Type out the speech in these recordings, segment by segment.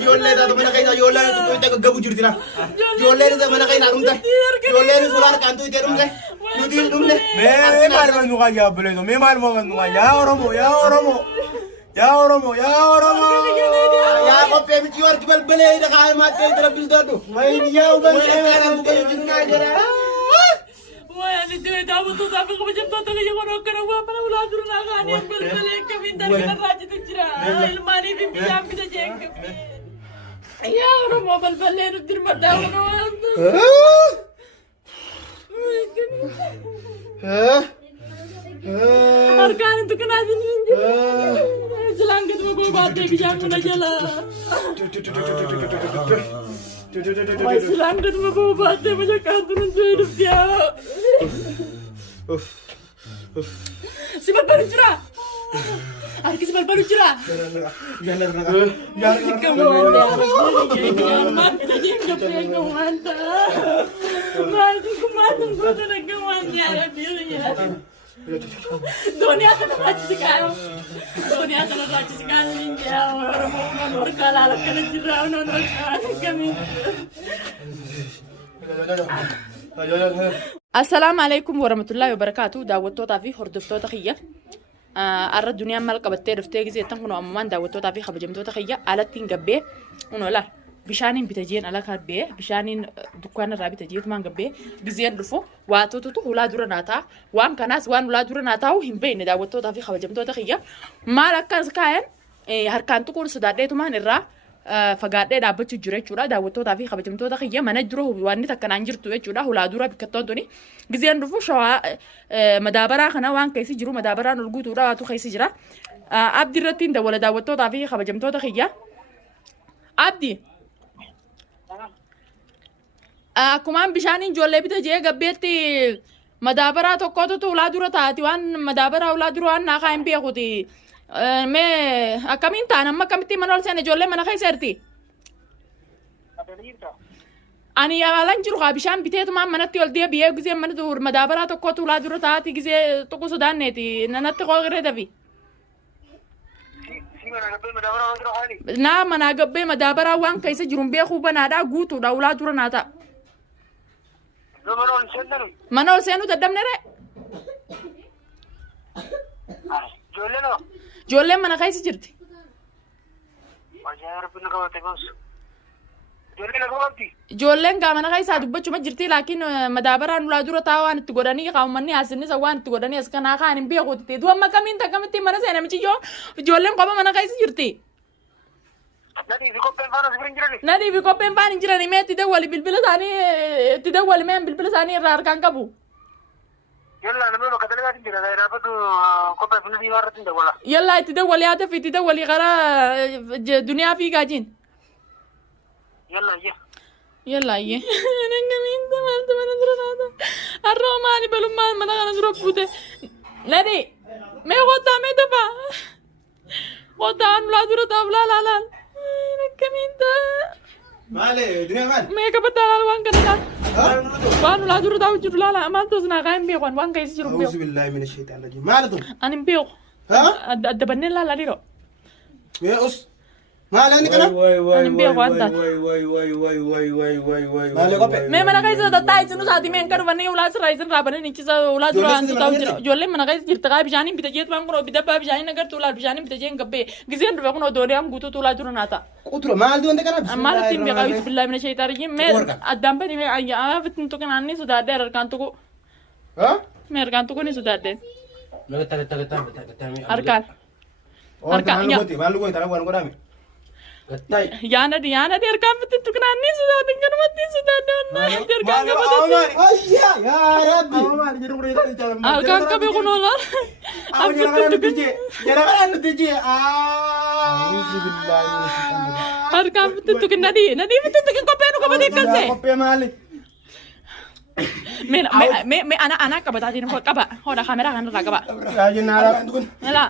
Jolle da mana kai Jolle tu ite gabu jirtina. Jolle da mana kai narumta. Jolle ni sular kan tu ite rumte. Nuti rumte. Me mal bandu kaya bole no. Me mal bandu kaya. Ya Oromo, ya Oromo. Ya Oromo, ya Oromo. Ya kopi mi jiwar kibal bele da kai mate terabis dadu. Mai dia uban kan bukan jirna jara. ويعني دي داو تو صافي كم جبت تو كي يقولوا كنا وابنا ولا درنا غاني بلبل كمين دار كنا راجع تجرا الماني في بيجام كده جنك يا رب بلبل ندير مداونا أركان أنت كنا عايزين جلان قد ما بقول بعد بيجام كنا جلا ما جلان قد ما بقول بعد بيجام كنا نجيب فيها سيبال بارو جرا أركي سيبال بارو جرا دنيا كنا راجع سكانو دنيا كنا راجع سكانو نيجا ورمونا نوركالا لكنا جرا ونوركالا كمين السلام عليكم ورحمة الله وبركاته دعوتو في هردفتو تخيّة أرى الدنيا ملك بتير فتيجي زي تنقلوا أممان دعوتو في خبجمتو تخيّة على تنجبه ونولا بشانين بتجين على كربه بشانين دكان الرابي تجين مان جبه بزين رفو واتوتو ولا دور ناتا وان كناس وان ولا دور ناتا وهم بين دعوتو في خبجمتو تخيّة ما لك كان هركان تكون سدادة تمان الرا فقاعدة دابتشو جرا جرا دعوتو في خبجمتو تخيّة ما نجرو واني تكنان جرتو جرا ولا دورا بكتوني جزين رفو شوا مدابرا خنا وان كيسي جرو مدابرا نلقوتو را واتو كيسي جرا عبد الرتين ده ولا دعوتو في خبجمتو تخيّة عبدي كمان بشانين جولة بتجي قبيتي مدابرا توكوتو تو ولا دورا تاتي وان مدابرا ولا دورا وان ناقاين بيخوتي मैं अकमिन था नम्मा कमिटी मनोल से ने जोले मना खाई सरती अनि यालां जुर गाबिशान बिते तो मां मनती ओल दिया बिये गिजे मन दूर मदाबरा तो को तुला दूर था ती गिजे तो को सुदान ने ती ननत को गरे दबी ना मना गब्बे मदाबरा वां कैसे जुरुंबे खूब नादा गुतु दाउला दूर नाता मनोल सेनु तदम ने रे जोले नो जोले मना कैसे जिरती जोले का मना कैसे आदुब बच्चों में जिरती लेकिन मदाबरा नुला दूर तावा न तुगोरानी का उम्मनी आसनी सवान तुगोरानी इसका नाका अनिम्बी होती थी दो अम्मा कमीन तक कमिटी मना से नमची जो जोले को मना कैसे जिरती नदी भी कोपें पानी जिरानी में तिदा वाली बिलबिल सानी रार कांग कबू يلا انا ما كده لازم كده دايره بدو كوبا في نفي مره تندولا يلا تدولي هذا في تدولي غرا دنيا في قاعدين يلا يه انا كمين تمام انا درنا الروماني بلومان ما انا نضرب بوده لدي ما غوتا ما دفع غوتا لا درتا لا انا كمين مالي دنيا مان ما كبدا وان كده وان لا دور داو جر لا ما توزنا غايم بي وان كايس جرو بي أعوذ بالله من الشيطان الرجيم مالكم انا بيو ها ادبن لا ديرو يا أس ما لاني كلام मैं मना कैसे दत्ता है सुनो साथी में अंकर बने उलास राइजन राबने नीचे से उला दुरान तो ताऊ जोले मना कैसे जिरता का बिजानी बितजेत मांग रो बिदा पा बिजानी नगर तुला बिजानी बितजेन गब्बे गिजेन रो कोनो दोरे हम गुतो तुला दुरन आता قطرة ما عندي وندك أنا ما لتين بقى بالله من الشيطان الرجيم मैं अदम पे मैं आ फिर तो कनानी सुधार दे अरकान तो को ها मैं अरकान तो को नहीं सुधार दे अरकान أركان يا ما لقوا يتعرفوا وأنا قدامي याना दी अरकान पे तो कनानी सुधार दे कर मत सुधार दे ना अरकान का बता يا ربي अरकान का भी कौन होला अब तो तुझे जरा أنا تجي أعوذ بالله من الشيطان अरकान पे तो कनानी नदी पे तो कपे नो कपे देख कैसे कपे मालिक मैं अना का बता दिन का बा हो रहा kamera kan raga ba راجل نارا لا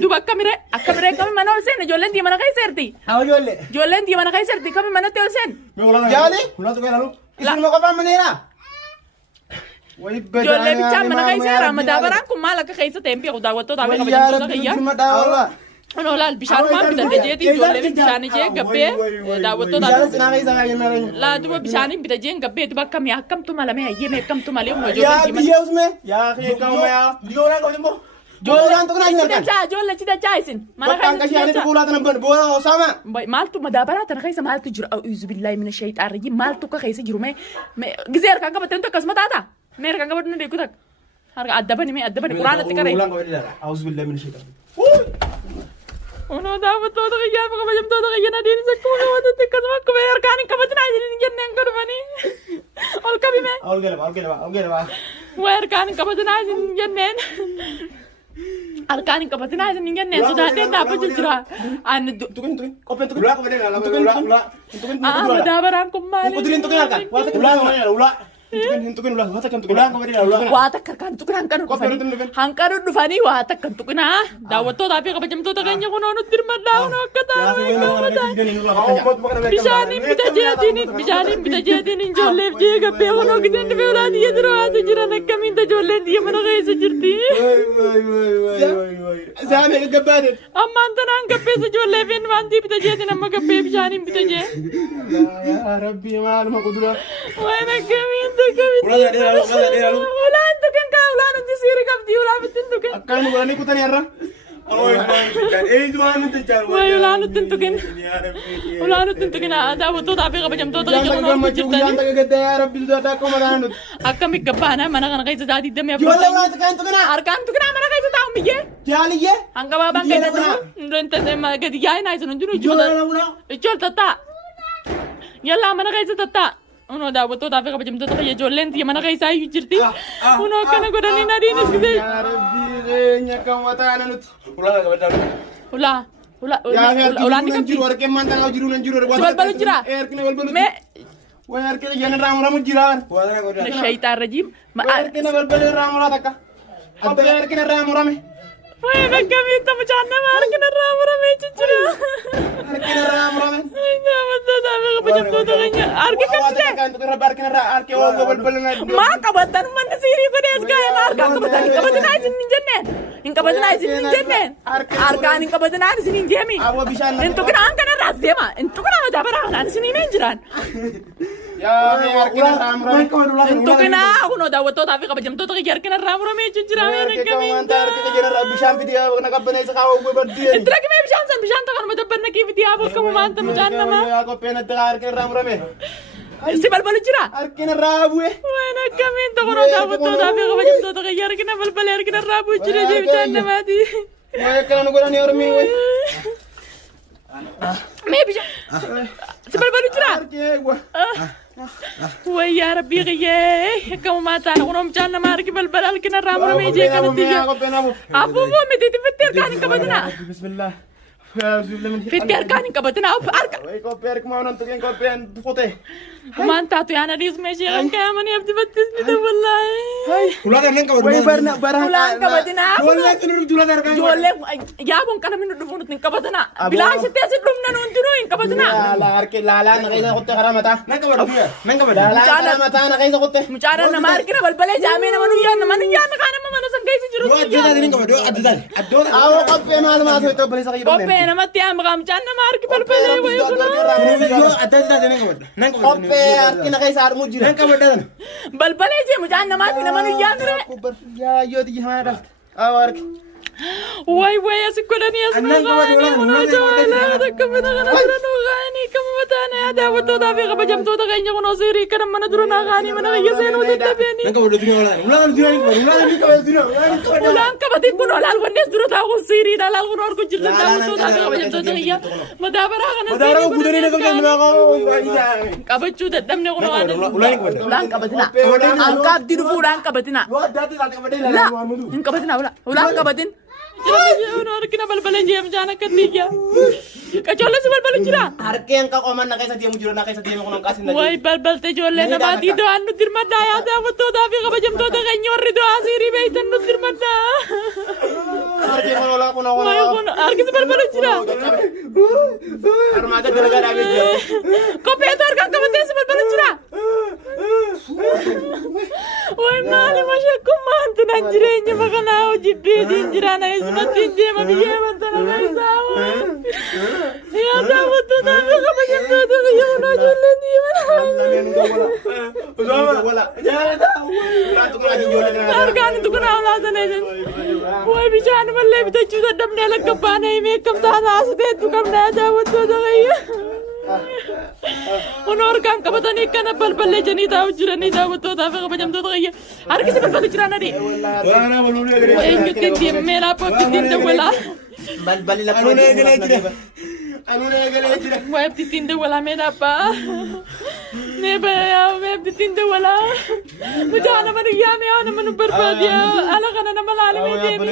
duba kamera kami mana olsen jolen di mana kai serti how jolle jolen di mana kai serti kami mana te olsen jali ulah tu kena lu isu mau kapan menira jolen bicara mana kai sera madabaran ku mala ka kai sa tempi ko dawato tabi ka ba ya Ano laal bishaan maan bitan jeeti ijoollee bishaan ijee gabbee daawwattoota Bishaan sinaa keessa kaayeen malee. laatuma bishaaniin bita jeen gabbee bakka mi'a akkamtu malamee hayyee mee akkamtu malee humna Yaa ijoollee biyya usme. Yaa kee kama yaa. Ijoolleen qabdi immoo. Ijoolleen tokko naa hin argan. ijoollee ci dachaa isin Bakkaan qashii ani fuulaa tana ban bu'aa Osama. maaltu madaabaraa tana keessa maaltu jiru a'uuzu billaahi mina shayxaan rajim maaltu akka keessa jiru mee gizee harkaan qabatten tokko akkasuma taata mee harkaan qabatu na deeku takka harka addabani quraanatti qaree Fuulaan qabdi laala. Awus billee min shaytaan. Ono daawwattoota kiyyaa fi kabajamtoota kiyya nadiin isa akkuma qabatatti akkasuma akkuma harkaan hin qabatinaa isiniin jenneen godhumanii ol qabime Ol galaba. waa harkaan hin qabatinaa isiniin jenneen harkaan hin qabatinaa isiniin jenneen sodaatee dhaabbachuu jira aanni Tukin. Koppeen tukin. Ulaa qabadee laala. Ulaa. Tukin. madaabaraan kun maali Kutuliin tukin harkaan. Waa takka ulaa qabadi laala. Ulaa. Tukin ulaa. Waa takka tukin. Ulaa qabadi laala. Ulaa. waa takka harkaan tuqin hanqanu dhufanii waa takka tuqinaa daawwattootaa fi kabajamtoota keenya kunoo nutti hirmadhaa kunoo akka taa'an bishaaniin bita jeetiin ijoolleef jee gabbee kunoo giseen dhufee ulaa xiyya jiru haatu jiran akkamiin ijoolleen xiyya mana keessa jirti Saamee gaggabaate. ammaan tanaan gabbeessa ijoollee fi waantii bita jeetiin amma gabbee bishaaniin bita jee Yaa Rabbi maaluma kudura. waan akkamiin Ulaa dheeraa. ulaan tuqin kaa ulaan nuti siiri qabdi ulaa bittin tuqin Akkaan nu godhanii kutanii har'a. waay ulaan nutti hin tuqin ulaan nutti hin tuqin daawwattootaa fi kabajamtoota keenya kunoo nuti jirtanii Guyyaan takka gaddaa yaa Rabbi sodaa akkuma ta'an nuti. akkami gabbaana mana kana keessa taatii damee Ijoollee ulaa takkaan tukinaa. harkaan tuqinaa mana keessa taa'u biyyee Jaaliyyee. hanga baabaan keessa jiru gadi yaa'inaa isin hundinuu ijoollee tattaa yallaa mana keessa tattaa unoo daawwattootaa fi kabajamtoota kiyya ijoolleen tiyya mana keessaa iyyuu jirti unoo akkana godhanii nadiinis gisee Yaa Rabbi reenya akkuma ta'an nuti. Ulaa qabadee. ulaa Yaa ulaan ni harki qabdi jiru harkeen maan ta'aa jiru nan jiru. Si balbalu jira? Harkeen balbalu. mee Waa harkeen ijaan irraa muramu jira. Waa qabadee. shayxaan rajiim Waa harkeen balbalu irraa muraa takka. Abbaa harkeen irraa murame. wayi akkamiin tamuchaan nama harkina irraa muramee jijjira Harkeen irraa murame. daawwattootaa fi kabajamtoota keenya harki qabsitee maa qabatan manni siirii godhees gaa'e maa harkaan qabatan hin qabatinaa isin hin jenneen hin qabatinaa isin hin jenneen harkaan hin qabatinaa isin hin jeemi hin tuqinaan kanarraas deema hin tuqinaa mataa baraanaan isin himeen jiraan hin tuqinaa kunoo daawwattootaa fi kabajamtoota kiyya harkina irraa muramee jijjira itti rakimee bishaan san bishaan takkanuma dabbanna kii fiti yaaboo kamu maanta mucaan namaa si balbalu jira waan akkamiin tokkonoo daawwattootaa fi kabajamtoota kiyya harkina balbalee harkina irraa bu'u jira jee bishaan namaati mee bishaan si balbalu jira wayyaa rabbii kiyyee akkamu maataan kunoo mucaan namaa harki balbala harkina irraa muramee jee kanatti afuufoo miti fitti harkaan hin qabatinaa fitti harkaan hin qabatinaa harka Maan taatu yaana dhiisuma ishee kan kaa'amanii abdii battisnite wallaahi. Ulaa kanneen qabadee. Ulaan qabatinaa. Ijoollee yaaboon kana minnu dhufu nuti hin qabatinaa. Bilaan sittee si dhumna nuun jiru hin qabatinaa. Mucaana nama harkina balbalee jaamee nama nuyyaan kaan nama mana san keessa jiru. Qophee namatti yaa maqaa mucaan nama harki balbalee wayii kunoo. Harkina keessa harmuu jira. Balbalee jee mucaan namaati nama nuyyaan ture. Way asii godhanii as nu qaanii kunoo jaalala takka bita kana dura nu qaanii kama mataana yaa daawwattootaa fi kabajamtoota keenya kunoo seerii kana mana dura naa qaanii mana kiyya seenuu dadhabeenii. Ulaan qabatiin kun olaal wannees dura taa'u kun siiriidha laal kun argu jirtu daawwattootaa fi kabajamtoota kiyya mataa baraa kana siirii qabachuu dadhabne kunoo waan ulaan qabatinaa hanqa abdii dhufu ulaan qabatinaa hin qabatinaa ulaan qabatin. Harkina balbala jeemjaan akka tiyya. Ijoollee si balbalu jira. Harkeen qaqooman na keessa deemu jira na keessa deemu kun hanqaas hin Way balbalte ijoollee namaatii do'aan nutti hirmadhaa yaa daawwattootaa fi kabajamtoota keenya warri do'aa siirii beeytan nutti hirmadhaa. Harkeen kun olaa kun Way kun harki si balbalu jira. Harmaa gad dalagaa dhaabee jira. Kopheetu harkaan qabatee si balbalu jira. Way maali mashakkum maanta nan jireenya makanaa hojii beetiin jiraana isumatti hin deema biyyee mantana keessaa yaa daawwattoota fi kabajamtoota biyya hundaa ijoolleen diimana argaan itti kunaa olaatana jedhu way bishaan mallee bitachuu dadhabnee lakka baana himee kam taana asiteettu qabna yaa daawwattoota kayya kun orgaan qabatanii kana balballee janii taa'u jiranii daawwattootaa fi kabajamtoota kayya harkisi balballi jiraan adii eenyutti hin deemee laappootti hin dawwalaa balballi lakkoo Web titinda wala meda pa. Neba ya web titinda wala. Mujana manu ya me ana manu berbadia. Ala kana na malali me demi.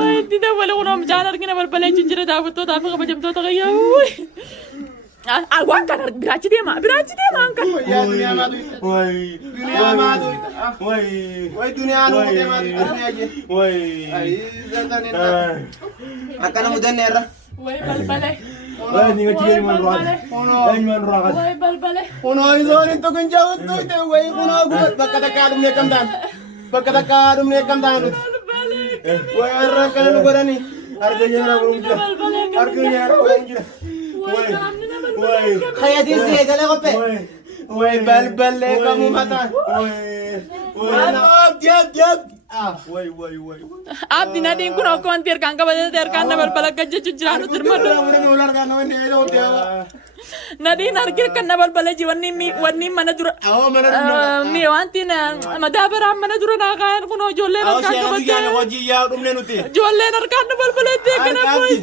Web titinda wala uno mujana kina berbalik jinjira dapat to tapi kabajam to tagaya. Awan kan birachi dia angkat. Dunia madu. Woi dunia anu dia madu dunia aja. Ai zatan ini. Akan mudan nera. Woi balbalai. Ni ngajin man ruan. Woi balbalai. Uno izon itu kunjauh tu itu woi uno gubat bakata kadum ne kamdan. Woi arah kan lu berani. Harganya orang belum jelas. Kayak di sini kalau kope. Woi bal kamu mata. Diam. Woi. Abdi nadin kuno ko antir kan ka bade ter kan nabal balak gajja jujranu termadu. Nadin arkir kan nabal balaji wanni mana dura. Mi wantina madabara mana dura na kan kuno jolle kan ka bade. Jolle kan nabal balade kan poji.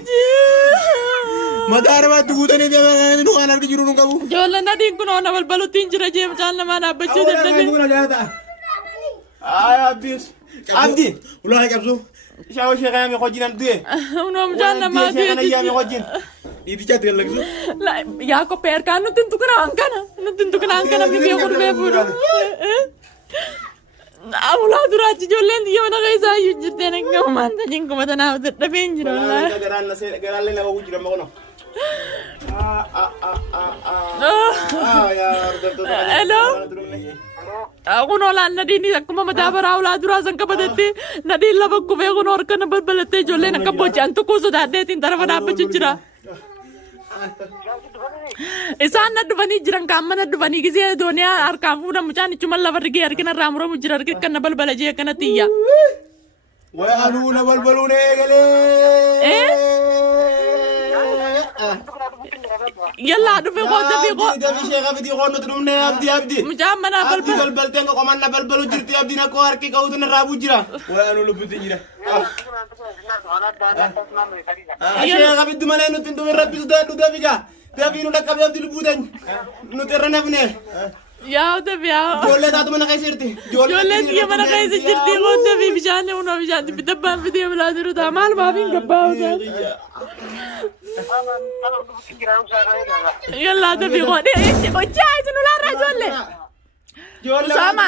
Madara tu tani dia nu anak di jurun kamu. Jolle nadin kuno nabal balutin jira jem chalna mana baccu de. Habis. Abdi, ulah kapsu. Siapa sih kaya mekojin tuh? Unom janna ma dia. Siapa yang mekojin? Itu chat dia lagi. La ya ko per kan nu tentu kana angkana mi biyo kur be puro. Awla durachi jolen dia mana kaisa yujte ne ngaman tajin ko mata na de benjiro la. Garan le na ko jira makono. Hello. Aku nolan nadini aku mama dabar awla durasan ka badate nadin labak ko be ko nor kana balbalate jolen ka bojan to ko so dade tin taraf na pachira. Isan na duvani jirang kamma na duvani gizi dunia ar kamu na mucani cuma lavar gi ar kena ramro mujira ar kana balbalaje kana tiya. Wah anu na balbalu ne gale. Yalla adu fe ko tabi ko. Tabi sheka bidi ko no drum ne abdi. Mujamma na balbal tengo ko man na balbalu jirti abdi na ko ar ki ko na rabu jira. Wah anu lu budi jira. Sheka bidi mana no tindu rabbi sudah du dabiga. Tapi nu nak abdi lu budan. Nu terana bne. Ya tabi ya. Jolle da tu mana kai sirti. Jolle dia mana kai sirti ko tabi bijane uno bijane bidabban video bladuru da mal babin gabba udan. Yalla tabi ko ojai sunu la rajolle. Sama.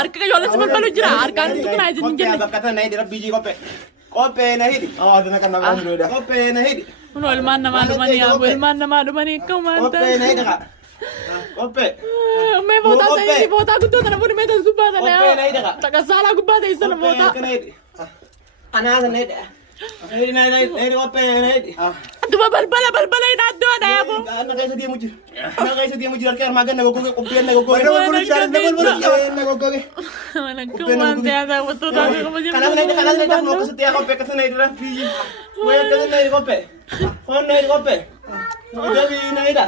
Arka jolle semal balu jira arkan tu kana izin jenne. Kata nahi di rabbi ji kope. Kope nahi di. Oh adana kan nama dulu dah. Kope nahi di. Uno ilman nama dumani abu ilman nama dumani kau mantap. Kope nahi dah. Kope. मैं बहुत सही थी बहुत आगु तो ना पूरी मैं तो गुब्बा था ना ओके नहीं देखा तक साला गुब्बा था इस तरह बहुत अनाथ नहीं नहीं कोpe नहीं तू balbala ina do na yabo na kaisa dia mujur kar magan na gogo kope na gogo na gogo mana kumante ada waktu tapi kamu kana na no kasi dia kope kasi na ida fiji we kasi na kope kon na kope jadi na ida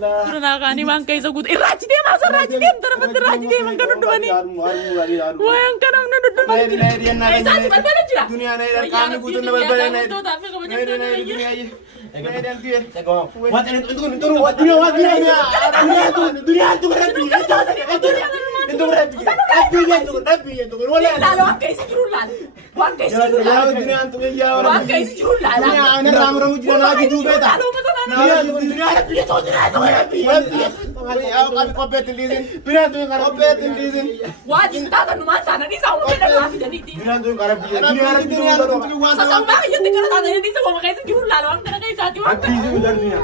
Pernah kan ni bang kaisa gut raji dia masa raji dia terus raji dia mang kan duduk ni wah yang kan ang duduk ni na balbala jira dunia na ida kan gut na balbala na tapi kamu jangan dunia aja Wat ini tunggu wat dunia tu rapi itu wala lalu angkai sejurulan angkai sejurulan ana ram jira lagi juga ta dunia aku kopetin dizin dunia tu kopetin dizin wajib tak kan mata nanti sama beda lagi dan itu dunia tu dunia sasang banget yang tinggal tanya ini semua makanya sejurulan orang kena kayak satu dunia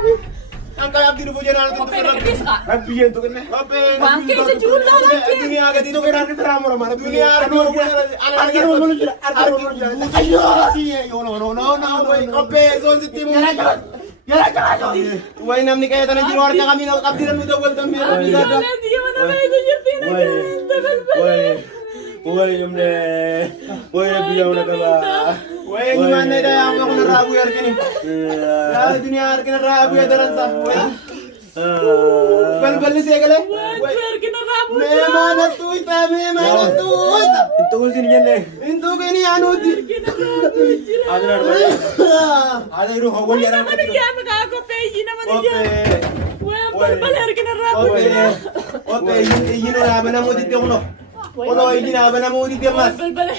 angka abdi nu punya anak Kopi nagkakis ka. Nagbiyan to kanya. Kopi. Bangke sa Julo lagi. Dunia agak itu Kaya natin tara mo naman. dunia anu Arkin mo mo dyan. Arkin mo mo dyan. Ayo, iya, no, kopi, son si timu. Wah, nam ni kaya tanah jiwar kami nak abdiran muda buat kami. Dia mana lagi jadi Uy, yumne. Uy, biyaw na ka ba? Wah, gimana dah yang aku narabu ya kini. Ya, dunia arkin narabu ya daran sa. Wah. Bal siya kale. Memang tu ita, memang tu ita. Ito ko sinigyan eh. Into ko ini anu di. Ano na naman? Ano yung hawal yan ang Ano yan? Magkakapeji naman Kopi. yan. Well, balbalar ka na rap. Kopi, ini na ba na mo dito ko no. Kono ini na ba na mo dito mas. Balbalar.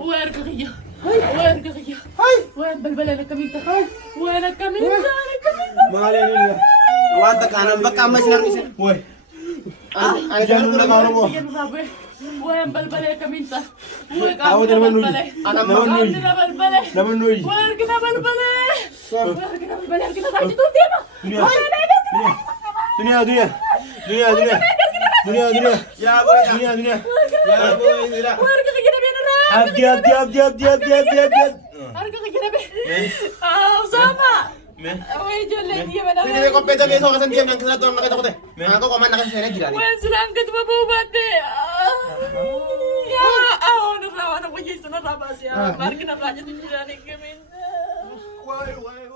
Uwer ka kaya. Uwer ka kaya. Uwer, balbalar na kami ta. Uwer na kami ta. Mahal yan yun. Awat kanan baka mas na rin. Uy. Ano dyan mo na maro mo. Uwer, balbalar kami ta. Uwer ka Ako din naman nuy. Anak mo. Naman nuy. balbalar. Naman nuy. Uwer ka na balbalar. Uwer ka na balbalar. Kita tayo dito, tema. Dunia. Ya boy. Dunia. Ya boy nila. Uwer ka kaya na binara. Abdi. Harga ka kaya na sama. Uy, Jolene, di ba na? Hindi ko peta meso kasi diyan nang kasalato nakita ko te. Ako ko man nakasene jila. Uy, selangkat mabubate. Ya, narawa na ko yung sunod siya. Markin na pala niya din kami. Why?